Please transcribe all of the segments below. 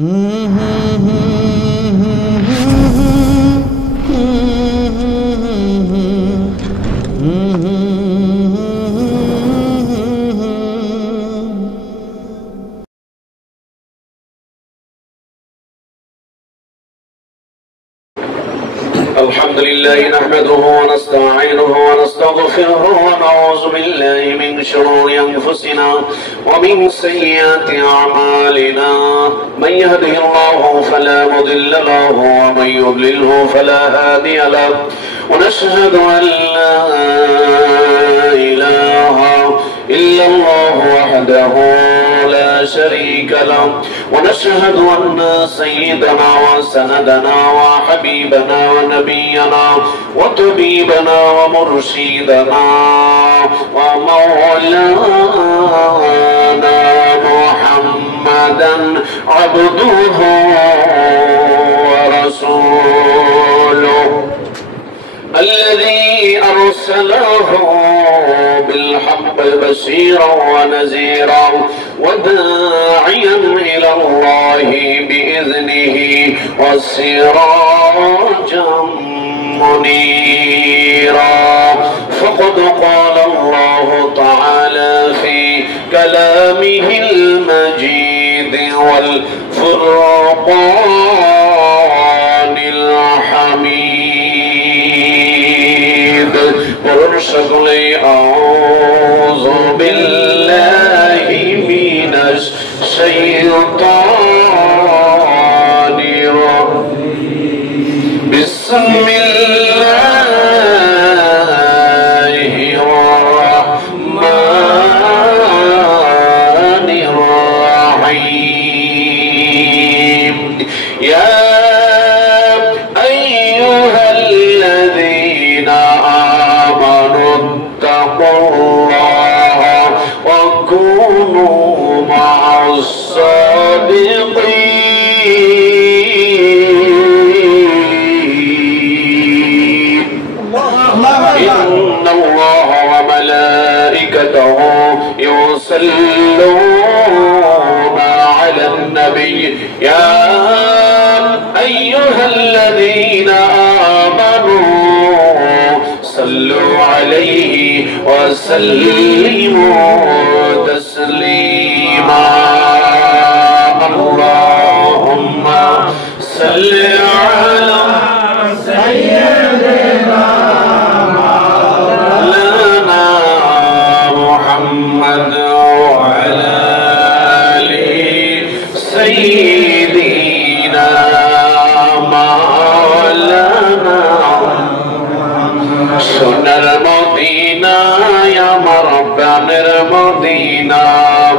الحمد لله نحمده ونستعينه ونستغفره ونعوذ بالله من شرور أنفسنا ومن سيئات أعمالنا من يهده الله فلا مضل له ومن يضلله فلا هادي له ونشهد أن لا إله إلا الله وحده لا شريك له ونشهد أن سيدنا وسندنا وحبيبنا ونبينا وطبيبنا ومرشدنا ومولانا محمدا عبده ورسوله الذي أرسله بالحق بشيرا ونذيرا وداعيا إلى الله بإذنه وسراجا منيرا فقد قال الله تعالى في كلامه المجيد والفرقان الحميد ورسلي أعوذ بالله من الشيطان الرجيم بسم الله الرحمن الرحيم يا أيها الذين آمنوا اتقوا الله وكونوا مع الصادقين إن الله وملائكته يصلون على النبي يا أيها الذين آمنوا صلوا عليه وسلموا تسليما اللهم صل على سيدنا مولانا محمد وعلى آله سيدنا مولانا সোনার মদিনা আমার প্রাণের মদিনা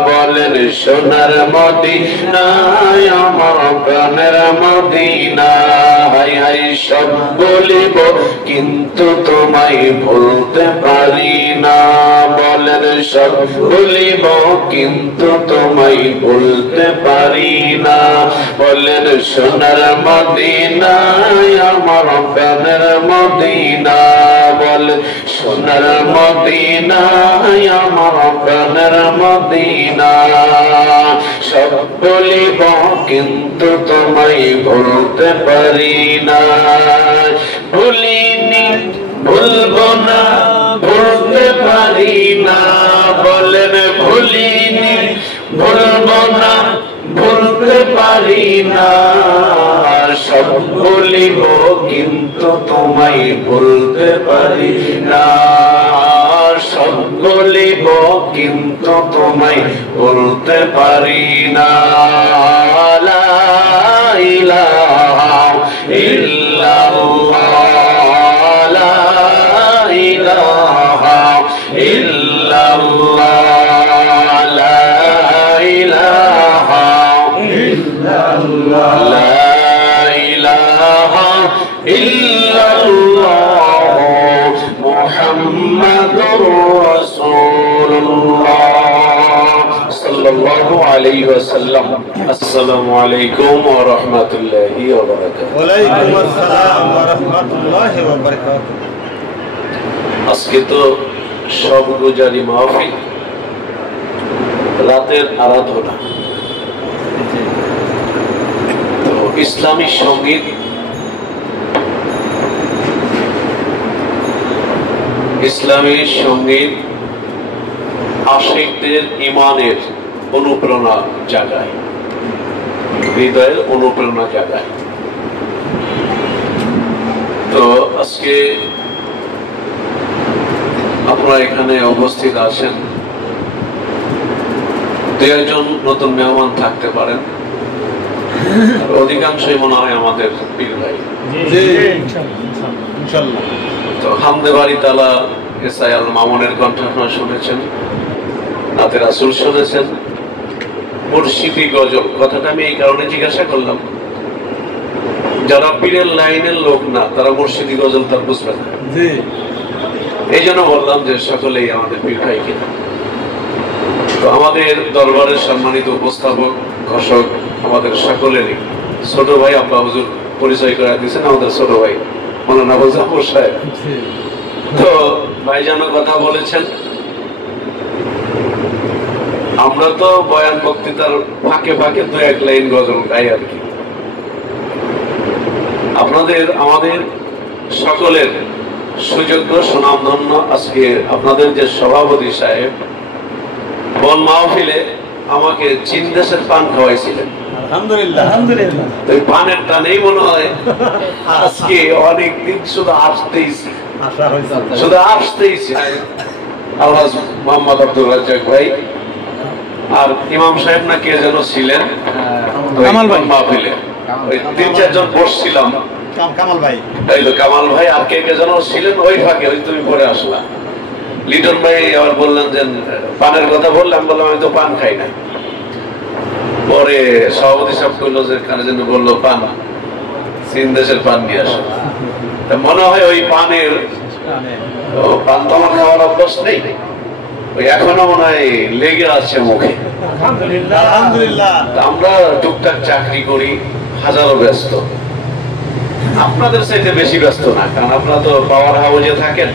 বলেন সোনার মদিনা আমার প্রাণের মদিনা হাই হাই সব বলিব কিন্তু তোমায় ভুলতে পারি না বলেন সব বলিব কিন্তু তোমায় ভুলতে পারি না বলেন সোনার মদিনা আমার প্রাণের মদিনা বল সোনার মদিনা আমার প্রাণের মদিনা সব বলিব কিন্তু তোমায় ভুলতে পারি না ভুলিনি ভুলবো না ভুলতে পারি না বলেন ভুলিনি ভুলবো না ভুলতে পারি না সব বলিব কিন্তু তোমায় ভুলতে পারি না সব বলিব কিন্তু তোমায় ভুলতে পারি না লা ইলাহা ইল্লাল্লাহ লা ইলাহা ইল্লাল্লাহ লা ইলাহা ইল্লাল্লাহ লা ইলাহা ইল্লাল্লাহ মুহাম্মাদুর রাসূলুল্লাহ সাল্লাল্লাহু আলাইহি ওয়াসাল্লাম। আসসালামু আলাইকুম ওয়া রাহমাতুল্লাহি ওয়া বারাকাতুহু। ওয়া আলাইকুম আসসালাম ওয়া রাহমাতুল্লাহি ওয়া বারাকাতুহু। আজকে তো সব গুজারি মাহফিল, রাতের আরাধনা। ইসলামী সঙ্গীত আশিকদের ঈমানের অনুপ্রেরণা জাগায়, হৃদয়ের অনুপ্রেরণা জাগায়। তো আজকে আপনারা এখানে উপস্থিত আছেন, দু একজন নতুন মেহমান থাকতে পারেন, অধিকাংশই মনে হয় আমাদের পীর ভাই। তো হামদে বাড়ি তালা এসআইআল মামুনের কণ্ঠ আপনারা শুনেছেন, নাতে রাসূল শুনেছেন, মুর্শিদি গজল। কথাটা আমি এই কারণে জিজ্ঞাসা করলাম, যারা পীরের লাইনের লোক না তারা মুর্শিদি গজল তার বুঝবে না। এই জন্য বললাম যে সকলেই আমাদের পীর ভাই কিনা। তো আমাদের দরবারের সম্মানিত উপস্থাপক ঘোষক আমাদের সকলেরই ছোট ভাই আব্বা হুজুর পরিচয় করে দিয়েছেন, আমাদের ছোট ভাই মৌলানা জাফর সাহেব। তো ভাইজান কথা বলেছেন, আমরা তো বয়ান বক্তৃতার ফাঁকে ফাঁকে দু এক লাইন গজল গাই আর কি। আমাদের সকলের সুযোগ্য সুনামধন্য আজকে আপনাদের যে সভাপতি সাহেব বন মাহফিলে আমাকে চীন দেশের পান খাওয়াইছিলেন। আলহামদুলিল্লাহ। তো পানের টানেই মনে হয় আজকে অনেকদিন শুধু আসতেইছি আল্লাহ মোহাম্মদ আব্দুর রাজ্জাক ভাই আর ইমাম সাহেব না কে যেন ছিলেন মাহফিলে, ওই ৩-৪ জন বসছিলাম, কামাল ভাই আর কে কে যেন ছিলেন, ওই ফাঁকে ওই তুমি পরে আসলা। লিটন ভাই আবার বললেন যে পানের কথা বললাম, বললাম আমি তো পান খাই না। পরে সভাপতি সাহেব কইলো যে কানে যেন বললো পান, চীন দেশের পান নিয়ে আসো। মনে হয় ওই পান তো আমার খাওয়ার অভ্যাস নেই, ওই এখনো মনে হয় লেগে আছে মুখে। আমরা টুকটাক চাকরি করি, হাজারো ব্যস্ত, আপনাদের চাইতে বেশি ব্যস্ত না, কারণ আপনারা তো পাওয়ার হাউসে থাকেন,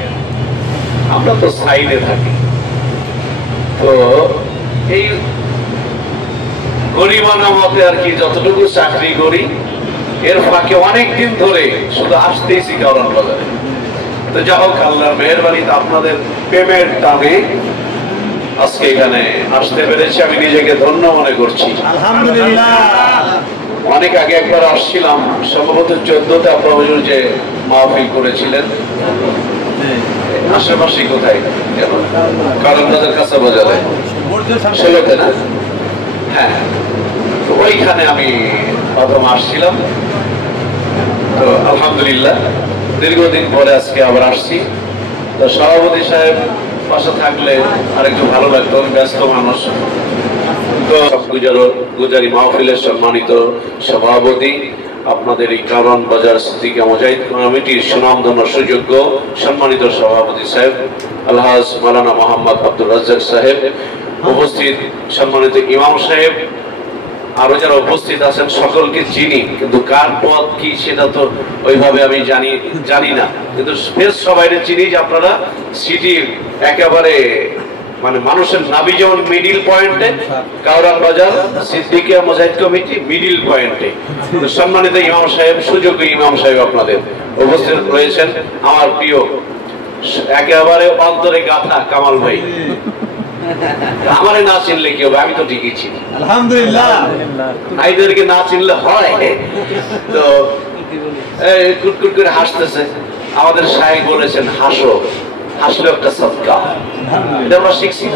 আমরা তো সাইডে থাকি। তো এই গরিবানা মতে আর কি যতটুকু চাকরি করি এর ফাঁকে অনেকদিন ধরে শুধু আসতেইছি কারণ বাজারে। তো যা হোক আল্লাহর মেহেরবানিতে আপনাদের প্রেমের টানে আজকে এখানে আসতে পেরেছি, আমি নিজেকে ধন্য মনে করছি। আলহামদুলিল্লাহ। অনেক আগে একবার আসছিলাম, সম্ভবত 14তে আব্বা হুজুর যে মাহফিল করেছিলেন আশেপাশে কোথায়, কারণ বাজার কাঁচা বাজারে ষোলোতে না, হ্যাঁ, তো ওইখানে আমি প্রথম আসছিলাম। তো আলহামদুলিল্লাহ দীর্ঘদিন পরে আজকে আবার আসছি। তো সভাপতি সাহেব পাশে থাকলে আরেকটু ভালো লাগতো, ব্যস্ত মানুষ। তো গুজারি মাহফিলের সম্মানিত সভাপতি, আপনাদের এই কারণ বাজার সিদ্দিকিয়া মুজাহিদ কমিটির সুনামধন্য সুযোগ্য সম্মানিত সভাপতি সাহেব আলহাজ মাওলানা মোহাম্মদ আব্দুর রাজ্জাক সাহেব, উপস্থিত সম্মানিত ইমাম সাহেব, আরো যারা উপস্থিত আছেন সকলকে চিনি, কিন্তু কার পথ কি সেটা তো ওইভাবে আমি জানি না, কিন্তু বেশ সবাই চিনি যে আপনারা সিটির একেবারে মানে মানুষের নাবি যেমন মিডিল পয়েন্টে, কাউরান বাজার সিদ্দিকিয়া মুজাহিদ কমিটি মিডিল পয়েন্টে। সম্মানিত ইমাম সাহেব, সুযোগ্য ইমাম সাহেব আপনাদের উপস্থিত রয়েছেন, আমার প্রিয় একেবারে অন্তরে গাথা কামাল ভাই। আমারে না চিনলে কি হবে, আমি তো ঠিকই চিনি আলহামদুলিল্লাহ, আইদেরকে না চিনলে হয়। তো কুটকুট করে হাসতেছে, আমাদের সাহেব বলেছেন হাসো, হাসলে একটা সদকা, এটা আমরা শিখছি।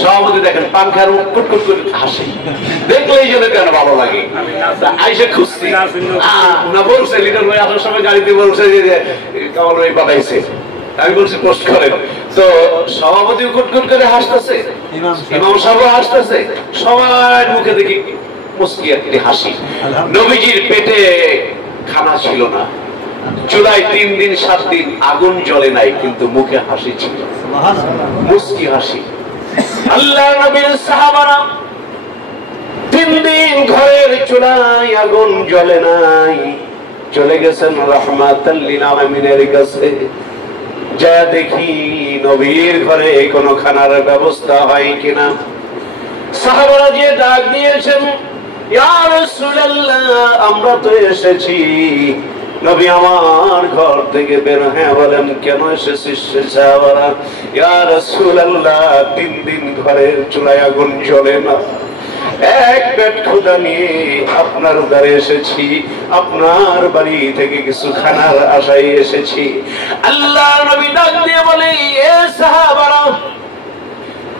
সভাপতি দেখেন পাংখার কুটকুট করে হাসি, দেখলেই যেন কেন ভালো লাগে। আইসে খুঁজছি না, বলছে লিডার ভাই আসার সময় গাড়িতে বলছে যে কামাল ভাই পাঠাইছে, আমি বলছি পোস্ট করেন। তো সভাপতি কুটকুট করে হাসতেছে, ইমাম সাহেব হাসতেছে, সবার মুখে দেখি মুস্কি একটি হাসি। নবীজির পেটে খানা ছিল না, চুলায় 3 দিন 7 দিন আগুন জ্বলে নাই, কিন্তু মুখে হাসি ছিল, মুস্কি হাসি। আল্লাহ নবীর সাহাবারা 3 দিন ঘরের চুলায় আগুন জ্বলে নাই, চলে গেছেন রাহমাতাল লিল আলামিনের কাছে। যা দেখি নবীর ঘরে কোনো খানার ব্যবস্থা হয় কিনা। সাহাবারা যে ডাক দিয়েছেন, ইয়া রাসূলুল্লাহ আমরা তো এসেছি। নবী আমার ঘর থেকে বের হয়ে বলেন কেন এসেছিস সাহাবারা? ইয়া রাসূলুল্লাহ 3 দিন ঘরের চুলায় আগুন জ্বলে না, এক পেট ক্ষুধা নিয়ে আপনার দ্বারে এসেছি, আপনার বাড়ি থেকে কিছু খানার আশায় এসেছি। আল্লাহ নবী ডাক দিয়ে বলে এ সাহাবারা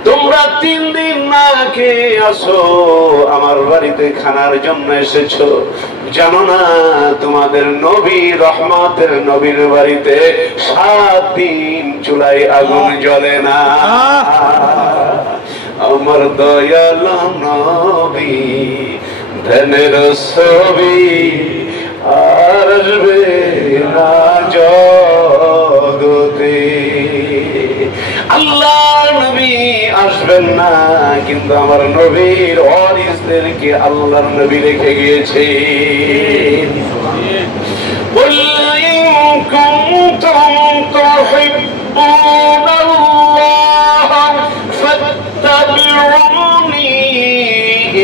তোমরা 3 দিন না খেয়ে আসো, আমার বাড়িতে খানার জন্য এসেছো, জানো না তোমাদের নবী রহমতের নবীর বাড়িতে 7 দিন চুলায় আগুন জ্বলে না। আমার দয়াল নবী ধনের ছবি আর আসবে না জগতে। আল্লাহ নবী আসবেন না, কিন্তু আমার নবীর ওয়ারিসদেরকে আল্লাহর নবী রেখে গিয়েছে। قل إن كنتم تحبون الله فاتبعوني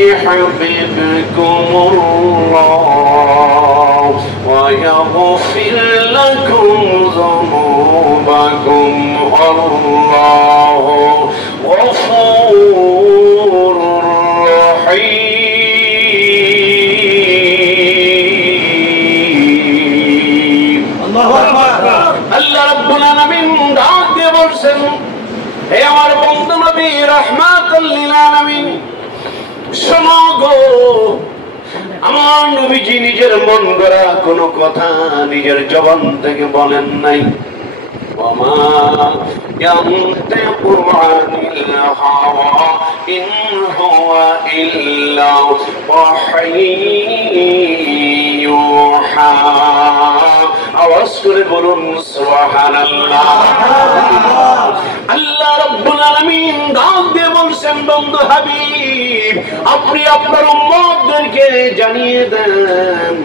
يحببكم الله ويغفر لكم ذنوبكم والله غفور رحيم। আল্লাহ রাব্বুল আলামিন ডাক দিয়ে বলছেন হে আমার বন্ধু নবী রাহমাতুল লিল আলামিন শোনো গো, আমার নবীজি নিজের মন গড়া কোনো কথা নিজের জবান থেকে বলেন নাই। ওমা ইয়ানতিকু আনিল হাওয়া ইন হুয়া ইল্লা ওয়াহয়ুহা। আওয়াজ করে বলুন সুবহানাল্লাহ। আল্লাহ রাব্বুল আলামিন ডাক দিয়ে বলছেন বন্ধু হাবিব আপনি আপনার উম্মতদেরকে জানিয়ে দেন,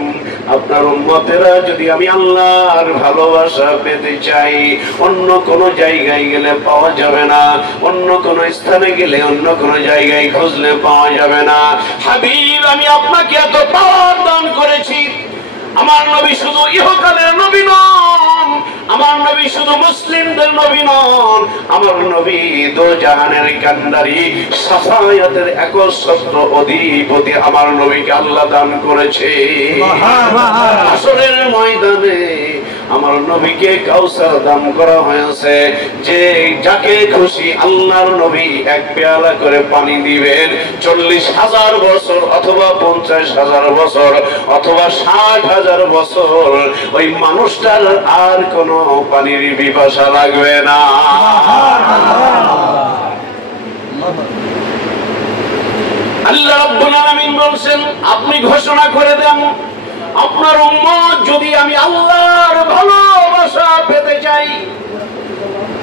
আপনার উম্মতেরা যদি আমি আল্লাহর ভালোবাসা পেতে চাই অন্য কোন জায়গায় গেলে পাওয়া যাবে না, অন্য কোন স্থানে গেলে অন্য কোন জায়গায় খুঁজলে পাওয়া যাবে না। হাবিব আমি আপনাকে এত পাওয়ার দান করেছি, আমার নবী শুধু ইহকালের নবী নন, আমার নবী শুধু মুসলিমদের নবী নন, আমার নবী দো জাহানের কান্ডারি সাফায়াতের একচ্ছত্র অধিপতি আমার নবীকে আল্লাহ দান করেছে। আসরের ময়দানে আমার নবীকে কাউসার দান করা হয়েছে, যে যাকে খুশি আল্লাহর নবী এক পেয়ালা করে পানি দিবেন, 40,000 বছর অথবা 50,000 বছর অথবা 60,000 বছর ওই মানুষটার আর কোনো পানির পিপাসা লাগবে না। আল্লাহ রাব্বুল আলামিন বলছেন আপনি ঘোষণা করে দেন আপনার উম্মত যদি আমি আল্লাহর ভালোবাসা পেতে চাই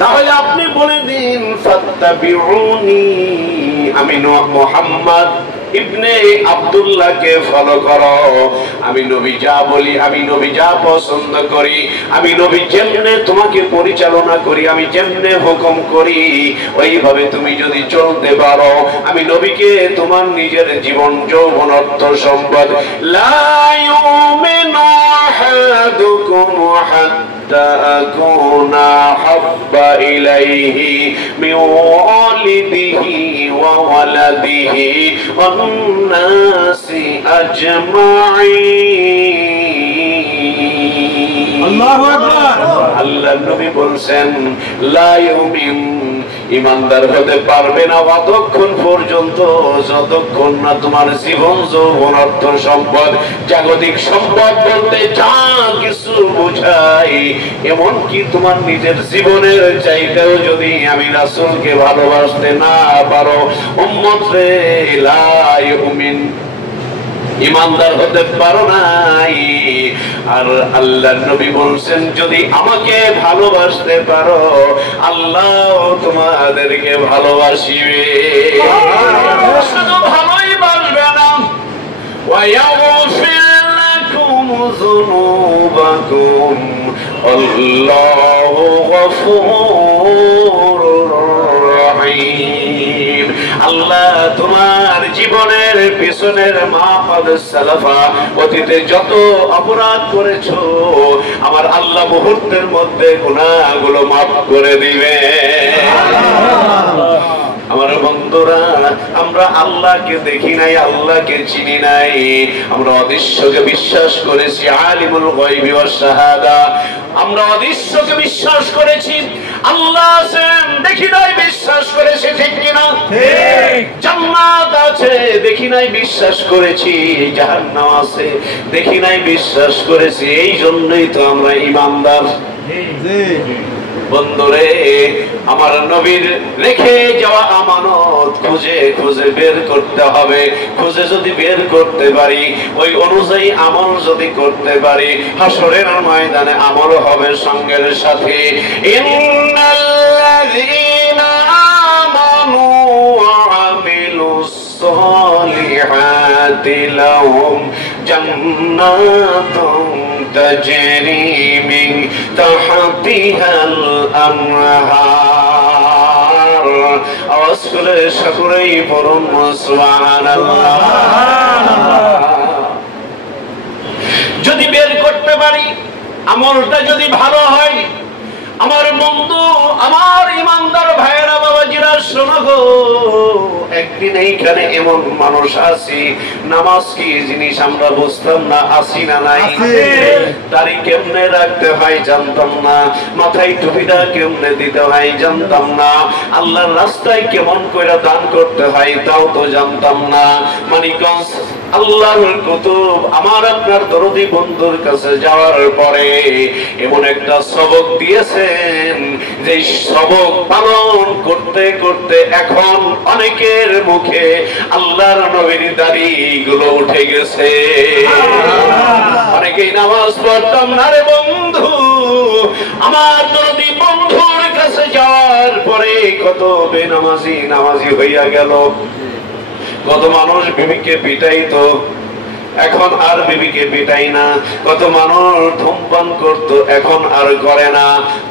তাহলে আপনি বলে দিন ফাত্তাবিউনি, আমি মুহাম্মদ ইবনে আব্দুল্লাহকে ফলো করো। আমি নবী যা বলি, আমি নবী যা পছন্দ করি, আমি নবী যেমনে তোমাকে পরিচালনা করি, আমি যেমনে হুকুম করি ওইভাবে তুমি যদি চলতে পারো, আমি নবীকে তোমার নিজের জীবন যৌবন অর্থ সম্পদ লা ইউমিনু আহাদুকুম হাত্তা আকুনা হাব্বা ইলাইহি মিন ওয়ালিদিহি ওয়া ওয়ালাদিহি والناس أجمعين। الله أكبر। আল্লাহ নবী বলছেন লা ইউমিন, ইমানদার হতে পারবে না ততক্ষণ পর্যন্ত যতক্ষণ না তোমার জীবন যৌবন অর্থ সম্পদ, জাগতিক সম্পদ বলতে যা কিছু বোঝাই এমনকি তোমার নিজের জীবনের চাইতেও যদি আমি রাসূলকে ভালোবাসতে না পারো, উম্মত রে লা ইউমিন, ইমানদার হতে পারো নাই। আর আল্লাহর নবী বলছেন যদি আমাকে ভালোবাসতে পারো আল্লাহ তোমাদেরকে ভালোবাসিবে, শুধু ভালোই বাসবে না, ওয়ায়াগফির লাকুম যুনুবাকুম আল্লাহু গফুরুর রহিম। আল্লাহ তোমার জীবনের পিছনের মা কদ সালাফা অতীতে যত অপরাধ করেছো আমার আল্লাহ মুহূর্তের মধ্যে গুনাহগুলো মাফ করে দিবে। আমার বন্ধুরা, আমরা আল্লাহকে দেখি নাই, আল্লাহকে চিনি নাই, আমরা অদৃশ্যকে বিশ্বাস করেছি। আলিমুল গায়বি ওয়াস শাহাদা, আমরা অদৃশ্যকে বিশ্বাস করেছি। আল্লাহ আছেন দেখি নাই, বিশ্বাস করেছি, ঠিক কিনা? ঠিক। জান্নাত আছে দেখি নাই, বিশ্বাস করেছি। জাহান্নাম আছে দেখি নাই, বিশ্বাস করেছি। এই জন্যই তো আমরা ঈমানদার। বন্ধুরে, আমার নবীর রেখে যাওয়া আমানত খুঁজে খুঁজে বের করতে হবে। খুঁজে যদি বের করতে পারি, ওই অনুযায়ী আমল যদি করতে পারি, হাসরের ময়দানে আমল হবে সঙ্গের সাথে। ইন্নাল্লাযীনা আমানু ওয়া আমিলুস সালিহাতি লাহুম জান্নাতুন তাজরি মিন তাহতিহাল আনহার। আওয়াজ করে সকলেই পড়ুন সুবহানাল্লাহ। যদি বের করতে পারি, আমলটা যদি ভালো হয়, আমার বন্ধু, আমার ইমানদার ভাইয়েরা, বাবাজিরা, শোনো গো, একদিন এইখানে এমন মানুষ আছি, নামাজ কি জিনিস আমরা বুঝতাম না, আসি না নাই, দাড়ি কেমনে রাখতে হয় জানতাম না, মাথায় টুপিটা কেমনে দিতে হয় জানতাম না, আল্লাহর রাস্তায় কেমন করে দান করতে হয় তাও তো জানতাম না। মানিকগঞ্জ আল্লাহর কুতুব আমার আপনার দরদি বন্ধুর কাছে যাওয়ার পরে এমন একটা সবক দিয়েছেন, যে সবক পালন করতে করতে এখন অনেকের মুখে আল্লাহর নবীর দাড়িগুলো উঠে গেছে। অনেকেই নামাজ পড়তাম না রে বন্ধু, আমার দরদি বন্ধুর কাছে যাওয়ার পরে কত বেনামাজি নামাজি হইয়া গেল। কত মানুষ বিবিকে পিটাইতো, এখন আর বিবিকে পিটাই না। কত মানুষ ধূমপান করত, এখন আর করে না।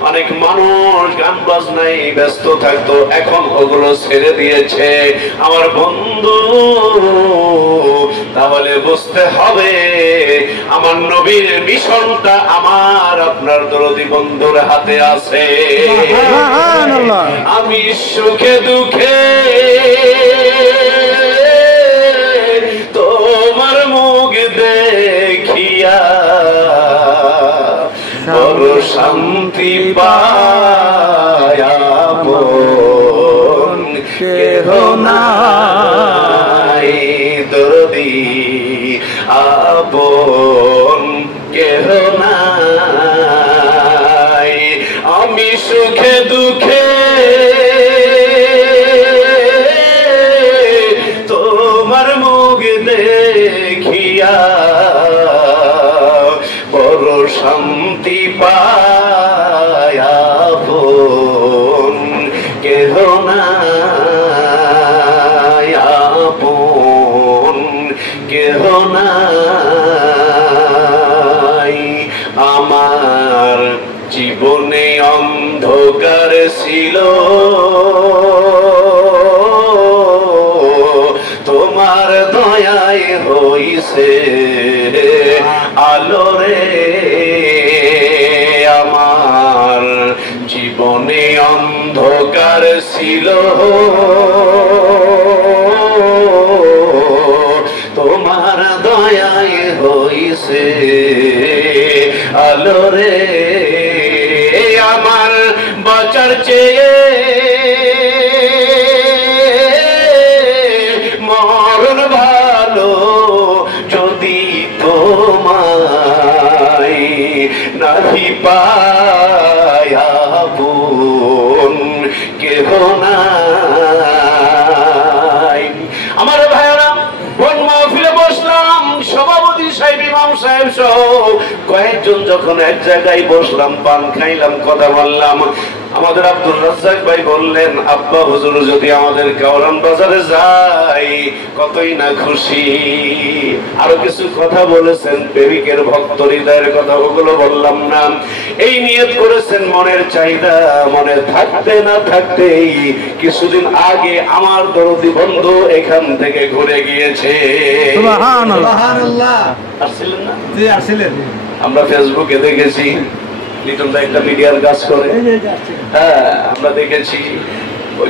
অনেক মানুষ গান বাজনায় ব্যস্ত থাকতো, এখন ওগুলো ছেড়ে দিয়েছে। আমার বন্ধু, তাহলে বুঝতে হবে আমার নবীর মিশনটা আমার আপনার দরদি বন্ধুর হাতে আছে। আমি সুখে দুঃখে তোমার মুখ দেখিয়া বড় শান্তি পায়া, কেহ নাই দরদি আপন, কেহ নাই। আমি সুখে দুঃখে তোমার মুখ দেখিয়া বড় শান্তি পায়া, আপন কেহ নাই, আপন কেহ নাই। আমার জীবনে অন্ধকার ছিল, তোমার দয়ায় হইছে আলো রে। আমার জীবনে অন্ধকার ছিল, তোমার দয়ায় হইছে আলো রে। আমার বাঁচার চেয়ে মরণ ভালো, যদি তোমায় নাহি পায়া, আপন কেহ নাই। আমার ভাইয়েরা, কোন মাহফিলে বসলাম, সভাপতি সাহেব, ইমাম সাহেব সহ কয়েকজন যখন এক জায়গায় বসলাম, পান খাইলাম, কথা বললাম, আমাদের আব্দুর রাজ্জাক ভাই বললেন, আব্বা হুজুর যদি আমাদের কাওরান বাজারে যাই কতই না খুশি। আরো কিছু কথা বলেছেন, প্রেমিকের ভক্ত হৃদয়ের কথা, ওগুলো বললাম না। এই নিয়ত করেছেন মনের চাহিদা মনে থাকতে না থাকতেই কিছুদিন আগে আমার দরদি বন্ধু এখান থেকে ঘুরে গিয়েছে। সুবহানাল্লাহ। আসছিলেন না? জি আসছিলেন। আমরা ফেসবুকে দেখেছি, লিটন দা একটা মিডিয়ার কাজ করে। হ্যাঁ, আমরা দেখেছি।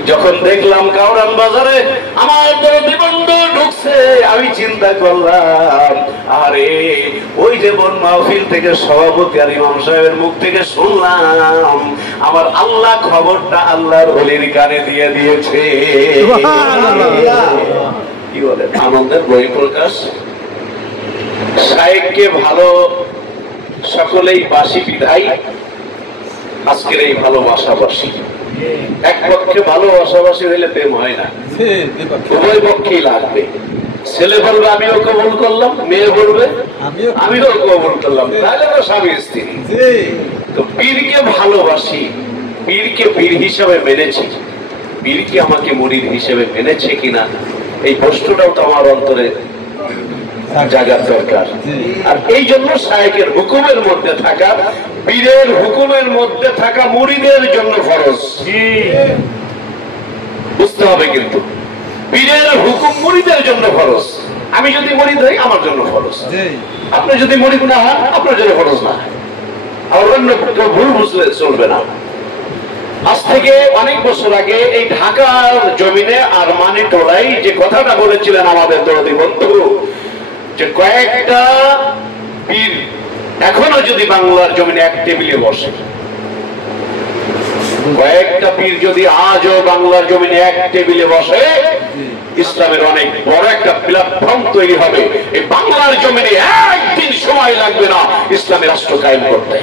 যখন দেখলাম কাওরান বাজারে আমার দরদি বন্ধু ঢুকছে, আমি চিন্তা করলাম, আরে ওই যে বন মাহফিল থেকে সভাপতি আর ইমাম সাহেবের মুখ থেকে শুনলাম, আমার আল্লাহ খবরটা আল্লাহর ওলির কানে দিয়ে দিয়েছে। কি বলে, আনন্দের বই প্রকাশ। শায়েখকে ভালো সকলেই বাসি বিধায় আজকের এই ভালোবাসাবাসী। এক পক্ষে ভালোবাসাবাসী হইলে প্রেম হয় না, উভয় পক্ষেই লাগবে। ছেলে বলবে আমিও কবুল করলাম, মেয়ে বলবে আমিও কবুল করলাম, তাহলে আমরা স্বামী স্ত্রী। তো পীরকে ভালোবাসি, পীরকে পীর হিসেবে মেনেছি, পীরকে আমাকে মুরিদ হিসেবে মেনেছে কিনা এই প্রশ্নটাও তো আমার অন্তরে জাগার দরকার। আর এই জন্য শায়েখের হুকুমের মধ্যে থাকা, পীরের হুকুমের মধ্যে থাকা মুরিদের জন্য ফরজ। বুঝতে হবে, কিন্তু পীরের হুকুম মুরিদের জন্য ফরজ। আমি যদি মুরিদ হই আমার জন্য ফরজ, আপনি যদি মুরিদ না হন আপনার জন্য ফরজ না। আর অন্য কেউ ভুল বুঝলে চলবে না। আজ থেকে অনেক বছর আগে এই ঢাকার জমিনে আরমানি টোলাই যে কথাটা বলেছিলেন আমাদের দরদি বন্ধু, যে কয়েকটা পীর এখনো যদি বাংলার জমিনে এক টেবিলে বসে, কয়েকটা পীর যদি আজও বাংলার জমিনে এক টেবিলে বসে, ইসলামের অনেক বড় একটা প্ল্যাটফর্ম তৈরি হবে। এই বাংলার জমিনে একদিন সময় লাগবে না ইসলামের রাষ্ট্র কায়েম করতে।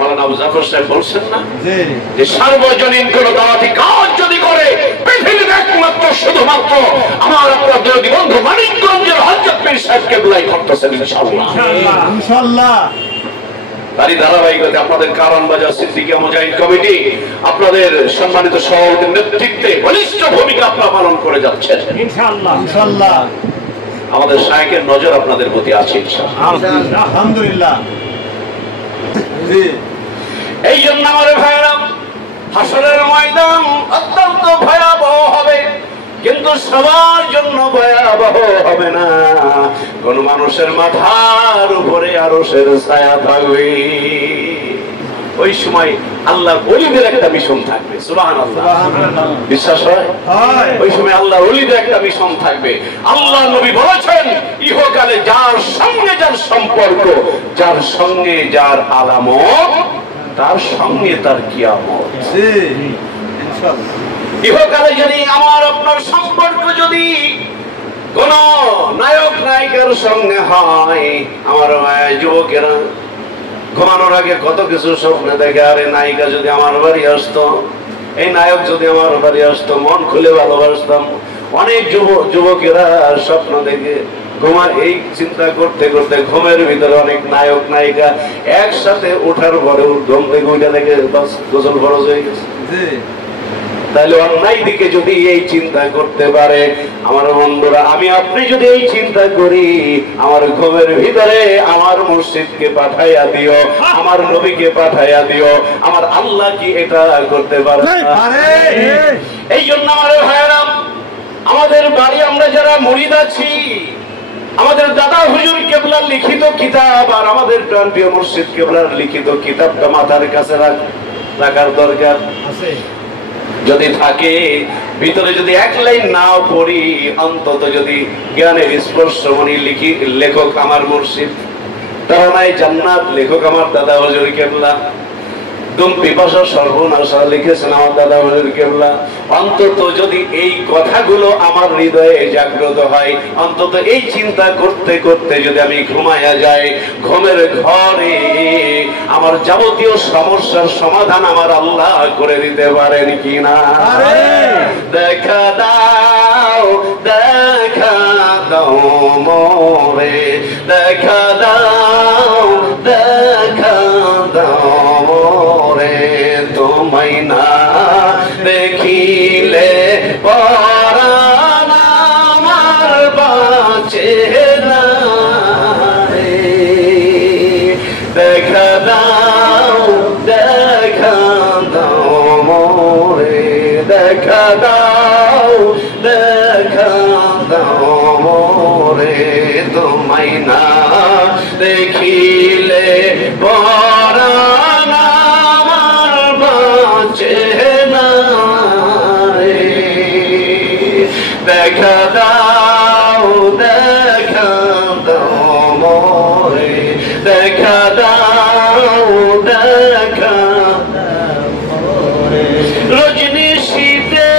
মাওলানা আবু জাফর সাহেব বলছেন না যে সার্বজনীন কোন দাওয়াতি কাজ যদি করে পৃথিবীর একমাত্র শুধুমাত্র আমার আপনার দরদি বন্ধু মানিকগঞ্জের হযরত পীর সাহেব কেবলাই করতেছেন ইনশাআল্লাহ। ইনশাআল্লাহ। তারই ধারাবাহিকতায় আপনাদের কারণ বাজার সিদ্দিকিয়া মুজাহিদ কমিটি আপনাদের সম্মানিত সভাপতির নেতৃত্বে বলিষ্ঠ ভূমিকা আপনারা পালন করে যাচ্ছেন ইনশাআল্লাহ। ইনশাআল্লাহ। আমাদের শায়েখের নজর আপনাদের প্রতি আছে ইনশাআল্লাহ। আলহামদুলিল্লাহ। এই জন্য আমার ভাইরা, হাসরের ময়দান অত্যন্ত ভয়াবহ হবে, কিন্তু সবার জন্য ভয়াবহ হবে না। কোন মানুষের মাথার উপরে আরশের ছায়া থাকবে। ওই সময় আল্লাহ ওলিদের একটা মিশন থাকবে। সুবহানাল্লাহ। বিশ্বাস হয়? ওই সময় আল্লাহ ওলিদের একটা মিশন থাকবে। আল্লাহ নবী বলেছেন, ইহকালে যার সঙ্গে যার সম্পর্ক, যার সঙ্গে যার আলামত, তার সঙ্গে তার কিয়ামত। ইহকালে যদি আমার আপনার সম্পর্ক যদি কোন নায়ক নায়িকার সঙ্গে হয়, আমার যুবকেরা ঘুমানোর আগে কত কিছু স্বপ্ন দেখে, আরে নায়িকা যদি আমার বাড়ি আসতো, এই নায়ক যদি আমার বাড়ি আসতো, মন খুলে ভালোবাসতাম। অনেক যুবকেরা স্বপ্ন দেখে ঘুমায়, এই চিন্তা করতে করতে ঘুমের ভিতরে অনেক নায়ক নায়িকা একসাথে ওঠার পরে ঘুম থেকে উঠে দেখে বাস গোসল ফরজ হয়ে গেছে। তাহলে অন্যায় দিকে যদি এই চিন্তা করতে পারে আমার বন্ধুরা, আমি আপনি যদি এই চিন্তা করি, আমার ঘুমের ভিতরে আমার মুর্শিদকে পাঠাইয়া দিও, আমার নবীকে পাঠাইয়া দিও, আমার আল্লাহ কি এটা করতে পারে? এই জন্য আমার ভাইয়েরা, আমাদের বাড়ি আমরা যারা মুরিদ আছি, আমাদের দাদা হুজুর কেবলার লিখিত কিতাব আর আমাদের প্রাণপ্রিয় মুর্শিদ কেবলার লিখিত কিতাবটা মাথার কাছে রাখার দরকার আছে। যদি থাকে ভিতরে যদি এক লাইন নাও পড়ি, অন্তত যদি জ্ঞানের স্পর্শমণি লেখক আমার মুর্শিদ, তারানায় জান্নাত লেখক আমার দাদা হুজুর কেবলা, দুম পিপাসা সর্বনাশা লিখেছেন আমার দাদা হুজুর কেবলা, অন্তত যদি এই কথাগুলো আমার হৃদয়ে জাগ্রত হয়, অন্তত এই চিন্তা করতে করতে যদি আমি ঘুমায়া যাই, ঘুমের ঘরে আমার যাবতীয় সমস্যার সমাধান আমার আল্লাহ করে দিতে পারেন কিনা? দেখা দাও, দেখা দাও মোরে, দেখা দাও, দেখা দাও মোরে। মোরে দেখা দাও দেখা রজনী শীতে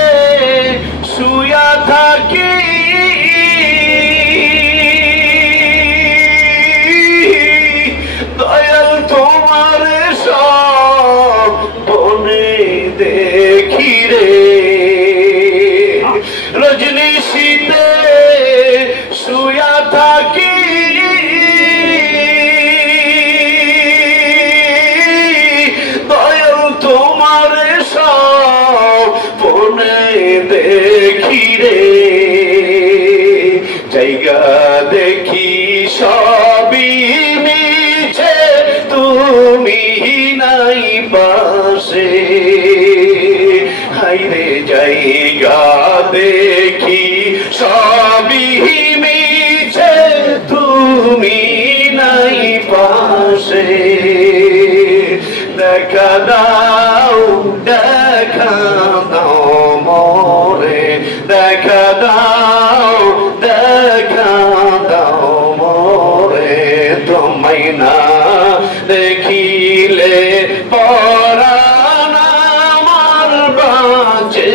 শুয়া থাকি দয়াল তোমার সব বনে দেখি রে রজনী শীতে শুয়া থাকি দয়াল তোমার সব বনে দেখি রে জায়গা দেখি সবই মিছে তুমি নাই পাশে হাইরে জায়গা দেখি সবই মিছে তুমি নাই পাশে দেখা দাও মোরে দেখা দাও মোরে তোমায় না দেখিলে পরাণ আমার বাঁচে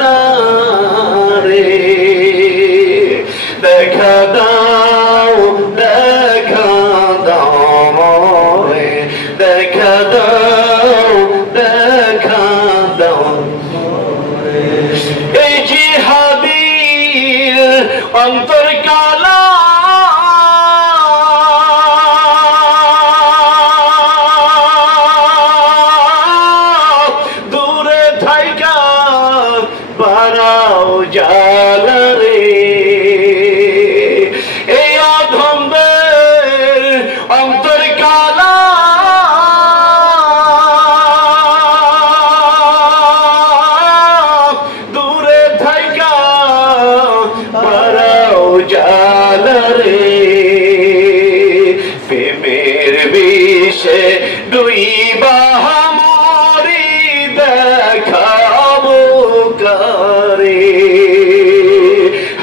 না রে দেখা দাও মোরে দেখা দাও এই জিহাদীর অন্তর কালা দূরে থাইকা বাড়াও জালা রে এই অধমদের অন্তর কালা দূরে থাইকা বাড়াও জালা রে প্রেমের বিষে ডুইবা মরি দেখাবো কারে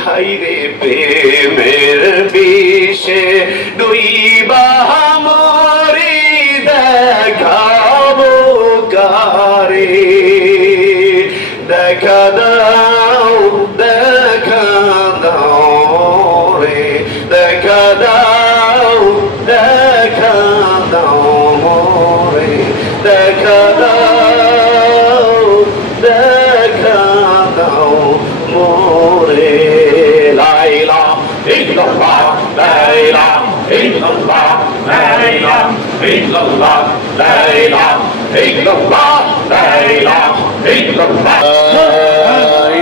হাইরে প্রেমের বিষে ডুইবা মরি দেখাবো কারে দেখা দাও রে দেখা দাও মোরে দেখা দাও মোরে লা ইলাহা ইল্লাল্লাহ লা ইলাহা ইল্লাল্লাহ লা ইলাহা ইল্লাল্লাহ লা ইলাহা ইল্লাল্লাহ লা ইলাহা ইল্লাল্লাহ লা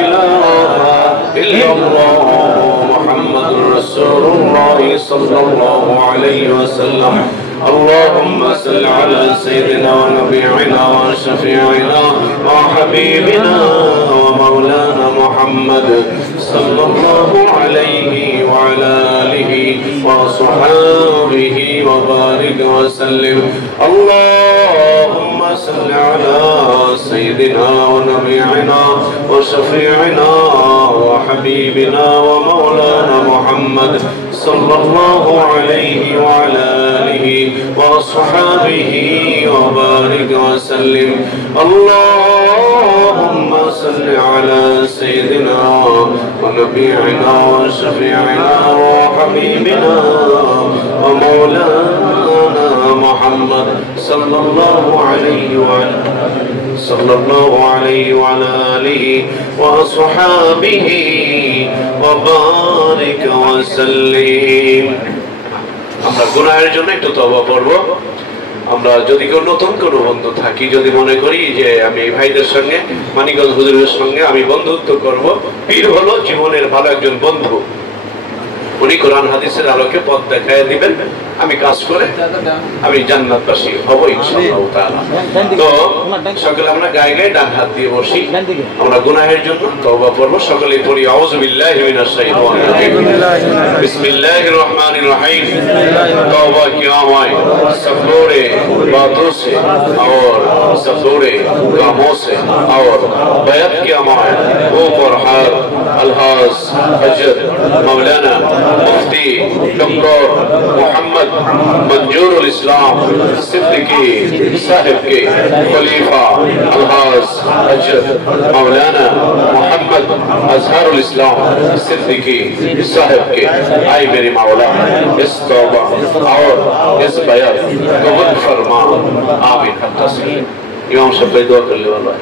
ইলাহা ইল্লাল্লাহ মুহাম্মাদুর রাসূলুল্লাহ সাল্লাল্লাহু আলাইহি ওয়াসাল্লাম اللهم صل على سيدنا ونبينا وشفيعنا وحبيبنا ومولانا محمد صلى الله عليه وعلى آله وصحبه وبارك وسلم اللهم صل على سيدنا ونبينا وشفيعنا وحبيبنا ومولانا محمد صلى الله عليه وعلى آله وصحبه وبارك وسلم اللهم صل على سيدنا ونبينا وشفيعنا وحبيبنا ومولانا محمد صلى الله عليه وعلى آله وصحبه وبارك وسلم আমরা গুনাহের জন্য একটু তওবা করব আমরা যদি কেউ নতুন কোনো বন্ধু থাকি যদি মনে করি যে আমি এই ভাইদের সঙ্গে মানিকগঞ্জ হুজুরের সঙ্গে আমি বন্ধুত্ব করব পীর হলো জীবনের ভালো একজন বন্ধু উনি কোরআন হাদিসের আলোকে পথ দেখায় দিবেন আমি কাজ করে আমি জান্নাতবাসী হব ইনশাআল্লাহ তাআলা তো সকলে আমরা গায়ে গায়ে ডান হাত দিয়ে বসি আমরা গুনাহের জন্য তওবা করব সকলে পড়ি আউযু বিল্লাহি মিনাশ শাইতানির রাজিম বিসমিল্লাহির রহমানির রহিম तौबा किया हुआ सफलोरे बातों से और सफलोरे कामों से और बैत किया हुआ वो फरहाद अलहाज हजरत मौलाना मुफ्ती डॉक्टर मोहम्मद मंजूरुल इस्लाम सिद्दीकी साहिब के खलीफा अलहाज हजरत मौलाना मोहम्मद अजहरुल इस्लाम सिद्दीकी साहिब के आई मेरी मौला इस तौबा और इस बयान कबूल फरमा आमीन। इमाम साहब भाई दुआ कर ले वाला है।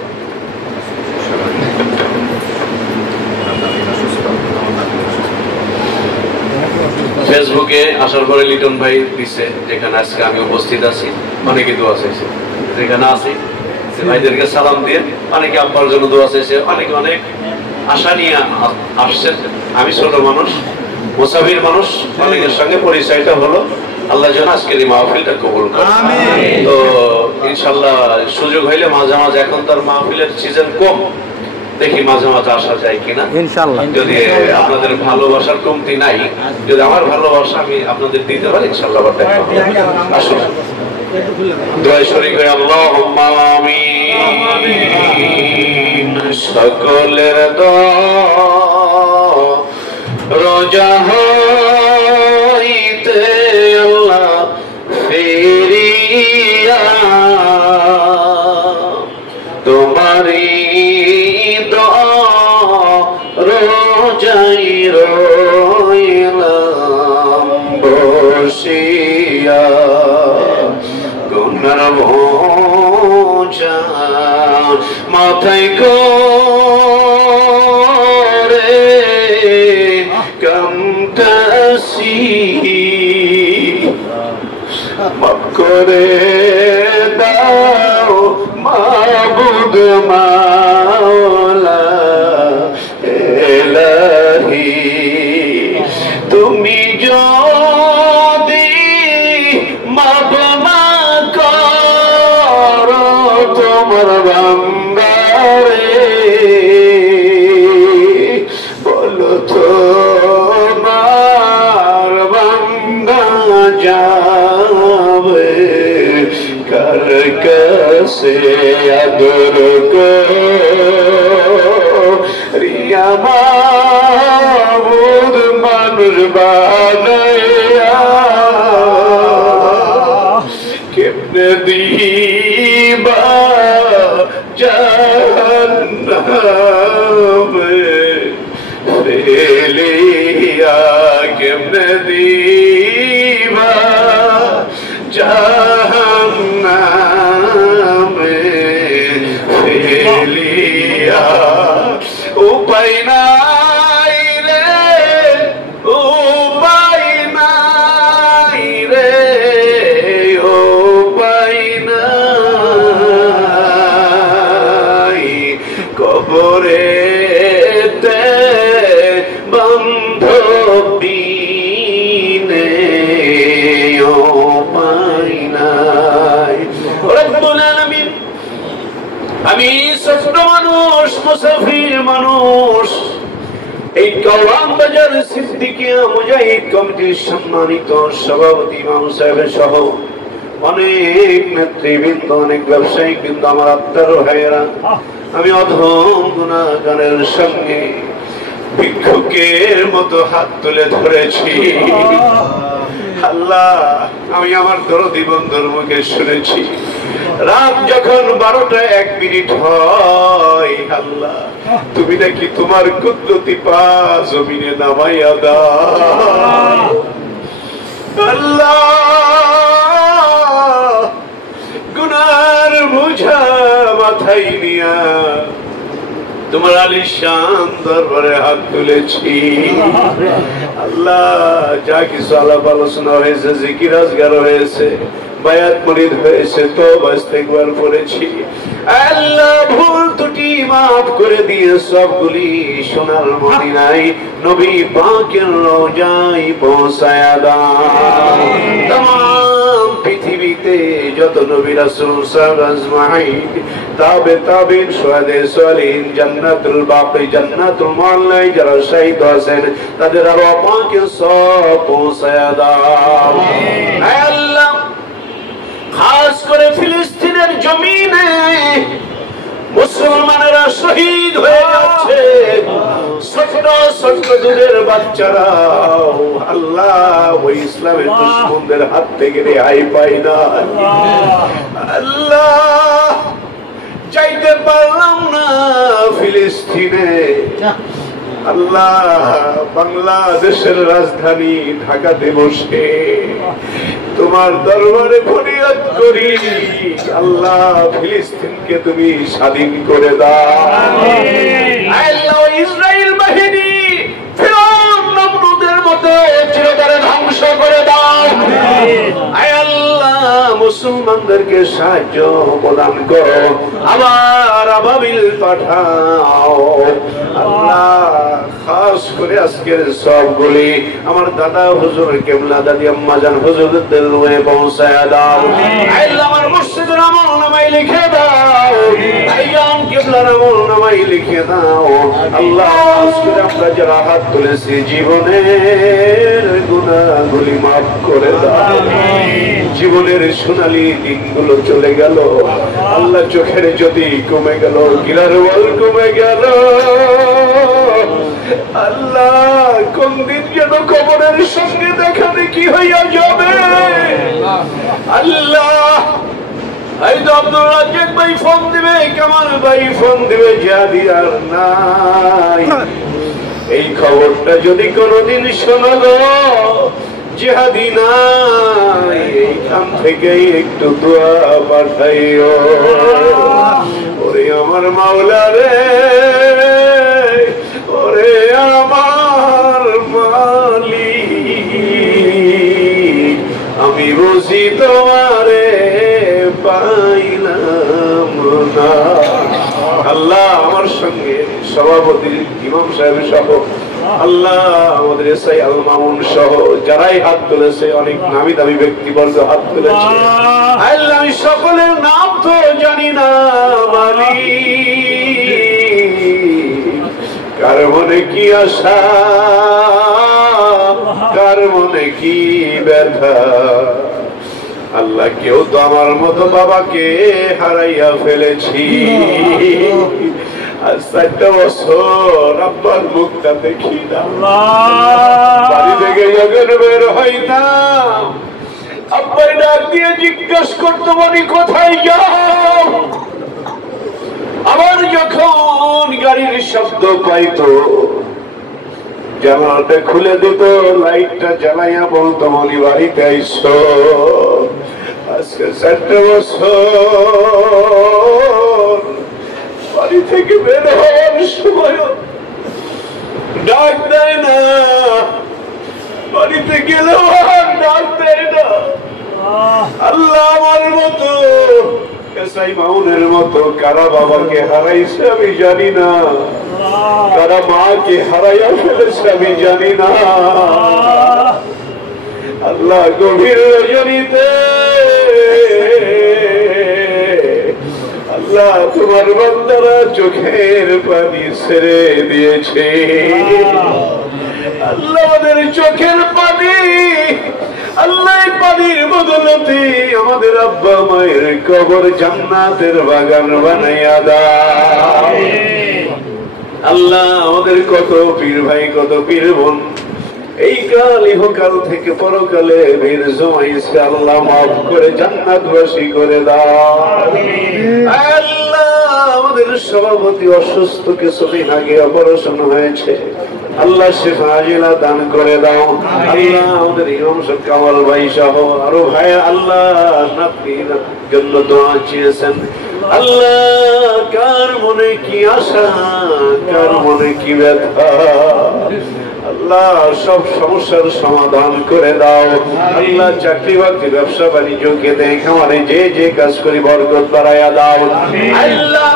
ফেসবুকে আসার পরে লিটন ভাই দিছে যেখানে আজকে আমি উপস্থিত আছি, অনেকে দোয়া চাইছে, যেখানে আছি ভাইদেরকে সালাম দিয়ে অনেকে আব্বার জন্য দোয়া চাইছে, অনেকে অনেক আশা নিয়ে আসছেন। আমি ছোট মানুষ, মুসাফির মানুষ, অনেকের সঙ্গে পরিচয়টা হলো। আল্লাহ যেন আজকের এই মাহফিলটা কবুল করে। তো ইনশাল্লাহ সুযোগ হইলে মাঝে মাঝে, এখন তার মাহফিলের সিজন কম, দেখি মাঝে মাঝে আসা যায় কিনা ইনশাআল্লাহ। যদি আপনাদের ভালোবাসার কমতি নাই, যদি আমার ভালোবাসা আমি আপনাদের দিতে পারি ইনশাআল্লাহ আবার দেখা হবে। আসুন দোয়া শরীক হয়ে আল্লাহুম্মা আমিন। সকলের দোয়া রোজা হইতে আল্লাহ ফিরিয়া তোমারি রোজাই রইলাম বসিয়া গুনার বোঝা মাথায় করে কামতাসি মাফ করে দাও মাবুদ মাওলা এলাহি। তুমি যদি মাফ না করো তোমার বান্দারে, বলো তোমার বান্দা যাবে কার কাছে আদর রিয়া মাবুদ মানুষ বানাইয়া কেমনে দিবা জাহান্নামে ফেলিয়া, কেমনে দিবা জাহান্নামে ফেলিয়া। উপায় নাই রে, উপায় নাই রে, উপায় নাই কবরেতে বান্ধব বিনে, উপায় নাই। রব্বুল আলামিন, আমি ছোট মানুষ, মুসাফির মানুষ, এই কাওয়ান বাজার সিদ্দিকিয়া মুজাহিদ কমিটির সম্মানিত সভাপতি ইমাম সাহেব সহ অনেক নেতৃবৃন্দ, অনেক ব্যবসায়িক বৃন্দ, আমার আত্মার ভাইয়েরা, আমি অধম গুনাহগারের সঙ্গে ভিক্ষুকের মতো হাত তুলে ধরেছি। আল্লাহ, আমি আমার দরদী বন্ধুর মুখে শুনেছি রাত যখন 12:01 হয়, আল্লাহ তুমি নাকি তোমার কুদরতি পা জমিনে নামাইয়া দাও। আল্লাহ, গুনার বোঝা মাথায় নিয়া তোমার আলিশান দরবারে হাত তুলেছি। আল্লাহ, যা কিছু আলাপ আলোচনা হয়েছে, জিকির আজগার হয়েছে, বায়াত মুরিদ হয়েছে, তওবা ইস্তিগফার করেছি, আল্লাহ ভুল ত্রুটি মাফ করে দিয়ে সবগুলি সোনার মদিনায় নবী পাকের রওজায় পৌঁছায়া দাও। তামাম পৃথিবীতে যত নবী রাসূল সাহাবা আজমাইন, তাবেঈন, শুহাদায়ে সালিহিন, জান্নাতুল বাকি, জান্নাতুল মুআল্লায় যারা শহীদ হয়েছেন তাদের আরওয়াহ পাকে সব পৌঁছায়া দাও। আল্লাহ, খাস করে ফিলিস্তিনের জমিনে মুসলমানেরা শহীদ হয়ে যাচ্ছে, ছোট্ট ছোট্ট দুধের বাচ্চারাও আল্লাহ ওই ইসলামের দুশমনদের হাত থেকে রেহাই পায় না। আল্লাহ চাইতে পারলাম না ফিলিস্তিনে, আল্লাহ বাংলাদেশের রাজধানী ঢাকাতে বসে তোমার দরবারে ফরিয়াদ করি, আল্লাহ ফিলিস্তিনকে তুমি স্বাধীন করে দাও। আল্লাহ ইসরায়েল বাহিনী ফিরআউন নমরুদের মতো চিরতরে ধ্বংস করে দাও। আয় আল্লাহ মুসলমানদেরকে সাহায্য প্রদান করো, আবার আবাবিল পাঠাও। আল্লাহ খাস করে আজকের সবগুলি আমার দাদা হুজুর কেবলা দাদি আম্মা জান হুজুরদের রুহে পৌঁছায়া দাও। আল্লাহ আমার মুর্শিদের আমল নামায় লিখে দাও, ভাইজান কেবলার আমল নামায় লিখে দাও। আল্লাহ আজকে আমরা যারা হাত তুলেছি জীবনের গুনাহগুলি মাফ করে দাও। জীবনের সোনালী দিনগুলো চলে গেল, আল্লাহ চোখের যদি কমে গেল, গিলার বল কমে গেল, আল্লাহ কোন দিন যেন কবরের সঙ্গে দেখা দেখি হইয়া যাবে। আল্লাহ এই তো আব্দুল রাজ্জাক ভাই ফোন দিবে, কামাল ভাই ফোন দিবে, জিহাদি আর নাই। এই খবরটা যদি কোনদিন শোনো গো জিহাদি নাই, এইখান থেকে একটু দোয়া পাঠাইও। ওরে আমার মাওলা রে, ওরে আমার মালিক, আমি বুঝি তোমারে পাইলাম না। আল্লাহ আমার সঙ্গে সভাপতি ইমাম সাহেব সহ, আল্লাহ আমাদের এসআই আল মামুন সহ যারাই হাত তুলেছে, অনেক নামি দামি ব্যক্তিবর্গ হাত তুলেছে, আল্লাহ আমি সকলের নাম তো জানি না মালিক, কার মনে কি আশা, কার মনে কি ব্যথা। আল্লাহ কেউ তো আমার মতো বাবাকে হারাইয়া ফেলেছি, আর 4টা বছর আব্বার মুখটা দেখি না। বাড়ি থেকে যখন বের হইতাম আব্বাই ডাক দিয়ে জিজ্ঞাসা করতো বলি কোথায় যাও। আবার যখন গাড়ির শব্দ পাইতো জানালাটা খুলে দিত, লাইটটা জ্বালাইয়া বলতো বলি বাড়িতে আইসো। আজকে 4টা বছর বাড়ি থেকে বের হওয়ার সময় ডাক দেয় না, বাড়িতে গেলেও আর ডাক দেয় না। আল্লাহ আমার মতো এসআই মাউনের মতো কারা বাবাকে হারাইছে আমি জানি না, কারা মাকে হারাইয়া ফেলেছে আমি জানি না। আল্লাহ গভীর রজনীতে আল্লাহ তোমার বান্দারা চোখের পানি ছেড়ে দিয়েছে। আল্লাহ আমাদের চোখের পানি, আল্লাহ পানির বদলতে আমাদের আব্বা মায়ের কবর জান্নাতের বাগান বানাইয়া দাও। আল্লাহ আমাদের কত পীর ভাই, কত পীর বোন এই কাল ইহকাল থেকে পরকালে বীর জমাইছে, আল্লাহ মাফ করে জান্নাতবাসী করে দাও। আল্লাহ আমাদের সভাপতি অসুস্থ, কিছুদিন আগে অপারেশন হয়েছে, আল্লাহ শিফা আজিলা দান করে দাও। আল্লাহ আমাদের ইমাম সাহেব কামাল ভাই সহ আরো ভাই আল্লাহ নাতির জন্য দোয়া চেয়েছেন। আল্লাহ কার মনে কি আশা, কার মনে কি ব্যথা, আল্লাহ সব সমস্যার সমাধান করে দাও। আল্লাহ চাকরি বাকরি ব্যবসা বাণিজ্যকে দেখে আমাদের যে যে কাজ করি বরকত বাড়াইয়া দাও। আল্লাহ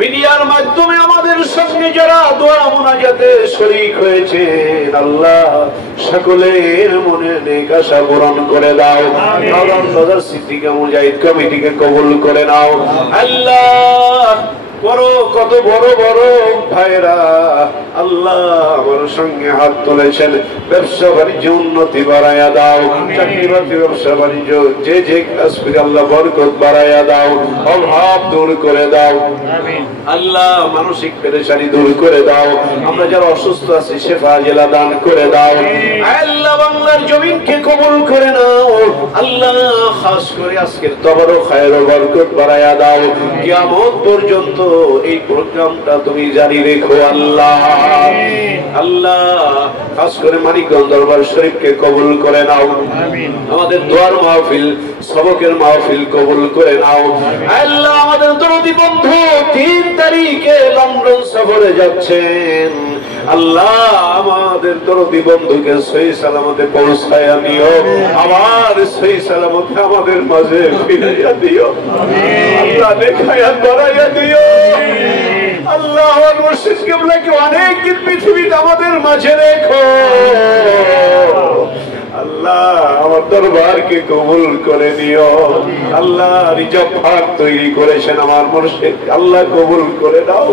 মিডিয়ার মাধ্যমে আমাদের সঙ্গে যারা দোয়া মুনাজাতে শরীক হয়েছে, আল্লাহ সকলের মনে নেক আশা পূরণ করে দাও। নরম বাজার সিদ্দিকা মুজাহিদ কমিটিকে কবুল করে নাও। আল্লাহ করো কত বড় বড় ভাইরা আল্লাহ আমার সঙ্গে হাত তুলেছেন, ব্যবসা বাণিজ্য উন্নতি বাড়াইয়া দাও, চাকরি বাকরি ব্যবসা বাণিজ্য যে যে কাজ করে আল্লাহ বরকত বাড়াইয়া দাও, অভাব দূর করে দাও আল্লাহ, মানসিক পেরেশানি দূর করে দাও, আমরা যারা অসুস্থ আছি শেফা জেলা দান করে দাও আল্লাহ, বাংলার জমিনকে কবুল করে নাও আল্লাহ, খাস করে আজকের তবরক খায়ের বরকত বাড়াইয়া দাও, কিয়ামত পর্যন্ত এই প্রোগ্রামটা তুমি জারি রেখো আল্লাহ। আল্লাহ খাস করে মানিকগঞ্জ দরবার শরীফকে কবুল করে নাও, আমাদের দোয়ার মাহফিল সবকের মাহফিল কবুল করে নাও আল্লাহ। আমাদের দরদি বন্ধু 3 তারিখে লন্ডন সফরে যাচ্ছেন আল্লাহ, আমাদের দরদি বন্ধুকে সহি সালামতে পৌঁছায়া নিও, আবার সহি সালামতে আমাদের মাঝে ফিরাইয়া দিও আল্লাহ, দেখায়া বাড়াইয়া দিও আল্লাহ। আমার মুর্শিদ কিবলাকে অনেকদিন পৃথিবীতে আমাদের মাঝে রেখো আল্লাহ, আমার দরবারকে কবুল করে নিও আল্লাহ। রিজার্ভ ফান্ড তৈরি করেছেন আমার মুর্শিদ আল্লাহ, কবুল করে দাও,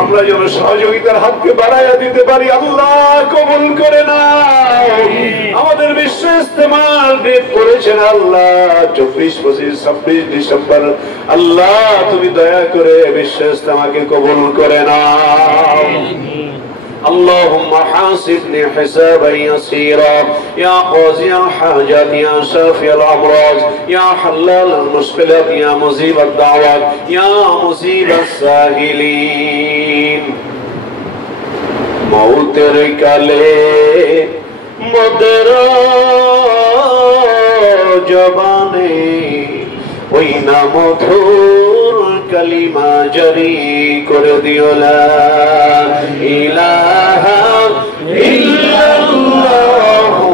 আমরা যেন সহযোগিতার হাতকে বাড়াইয়া দিতে পারি আল্লাহ, কবুল করে নাও। আমাদের বিশ্ব ইস্তেমার ডেট করেছেন আল্লাহ 24, 25, 26 ডিসেম্বর আল্লাহ, তুমি দয়া করে বিশ্ব ইস্তেমাকে কবুল করে নাও। اللهم حاسبني حسابا يسيرا يا قاضي الحاجات يا شافي الامراض يا حلال المشكلات يا مجيب الدعوات يا مجيب السائلين موتر কালে মদের জবানে ওই না মধুর কালিমা জারি করে দিও লা ইলাহা ইল্লাল্লাহু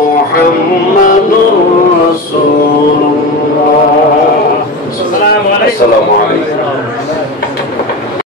মুহাম্মাদুর রাসূলুল্লাহ। আসসালামু আলাইকুম।